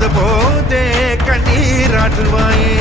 போத போதே கண்ணீர் ஆற்றுவாயே.